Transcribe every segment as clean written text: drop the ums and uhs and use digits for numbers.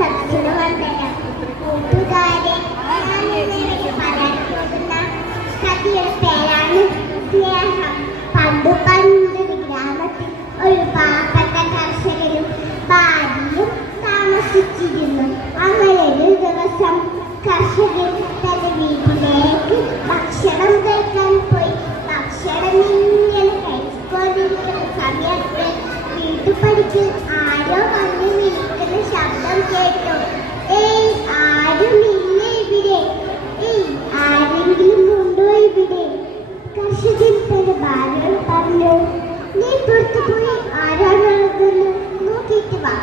സദസ്സിന് വന്നേക്കാം. കൂട്ടുകാരെ, പറയാൻ പോകുന്ന കഥയുടെ പേരാണ് സ്നേഹം. പണ്ട് പണ്ടൊരു ഗ്രാമത്തിൽ ഒരു പാവപ്പെട്ട കർഷകനും ഭാര്യയും താമസിച്ചിരുന്നു. അങ്ങനെ ഒരു ദിവസം കർഷകൻ തന്റെ വീട്ടിലേക്ക് ഭക്ഷണം കഴിക്കാൻ പോയി. ഭക്ഷണം ഇങ്ങനെ കഴിച്ചുകൊണ്ടിരിക്കുന്ന സമയത്ത് വീട്ടുപടിക്കൽ ആരോ വന്ന് വിളിക്കുന്ന ശബ്ദം കേട്ടു. ഏയ്, ആരുമില്ല ഇവിടെ? ഏയ്, ആരെങ്കിലും ഉണ്ടോ ഇവിടെ? കർഷകൻ തന്റെ ഭാര്യയോട് പറഞ്ഞു, നീ പുറത്തു പോയി ആരാണെന്ന് നോക്കിയിട്ട് വാ.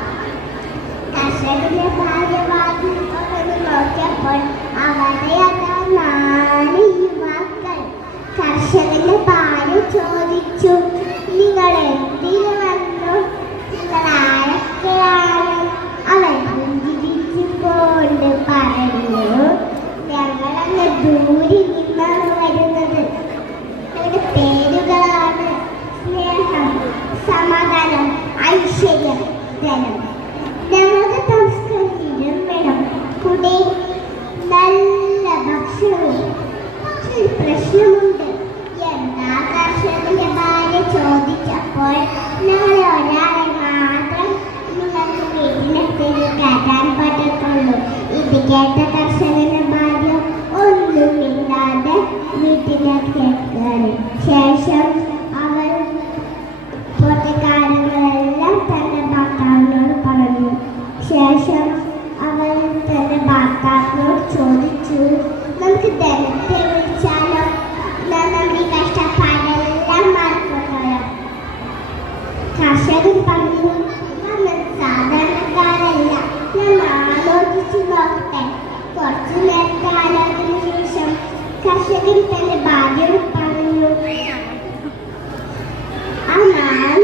കർഷകന്റെ ഭാര്യ വാതിൽ തുറന്ന് നോക്കിയപ്പോൾ അവിടെ അതാ 4 യുവാക്കൾ. കർഷകന്റെ ഭാര്യ ചോദിച്ചു, നിങ്ങൾ എന്തിനു വന്നു? നിങ്ങൾ ആരൊക്കെയാണ്? അവൻ പുഞ്ചിരിച്ചുകൊണ്ട് പറഞ്ഞു, ഞങ്ങളങ്ങ് ദൂരെ നിന്നാണ് വരുന്നത്. അവരുടെ പേരുകളാണ് സ്നേഹം, സമാധാനം, ഐശ്വര്യം, ധനം. ഞങ്ങൾക്ക് സംസ്കാരം വേണം, കൂടെ നല്ല ഭക്ഷണവും. പക്ഷെ ഒരു പ്രശ്നമുണ്ട്. എന്താ? കർഷകന്റെ ഭാര്യ ചോദിച്ചപ്പോൾ ഞങ്ങളെ ഒരാളെ മാത്രം നിങ്ങൾക്ക് വീട്ടിലെത്തേക്ക് കയറ്റാൻ പറ്റത്തുള്ളൂ. ഇത് കേട്ട കർഷകന്റെ ഭാര്യ ഒന്നുമില്ലാതെ വീട്ടിലേക്ക് എത്താറ്. ശേഷം അവൾ പുറത്തെ കാര്യങ്ങളെല്ലാം തന്റെ ഭർത്താവിനോട് പറഞ്ഞു. ശേഷം അവൾ തന്റെ ഭർത്താവിനോട് ചോദിച്ചു, നമുക്ക് ധനത്തെ വിളിച്ചാലോ? നമ്മുടെ കഷ്ടപ്പാടെല്ലാം മാറിക്കൊണ്ടോ? കർഷകൻ പറഞ്ഞു, നമ്മൾ സാധാരണക്കാരല്ല, ഞാൻ ആലോചിച്ചു നോക്കട്ടെ. കുറച്ചു നേരത്തെ ആലോചന ശേഷം കർഷകൻ തന്റെ ഭാര്യയോട് പറഞ്ഞു, ആ 4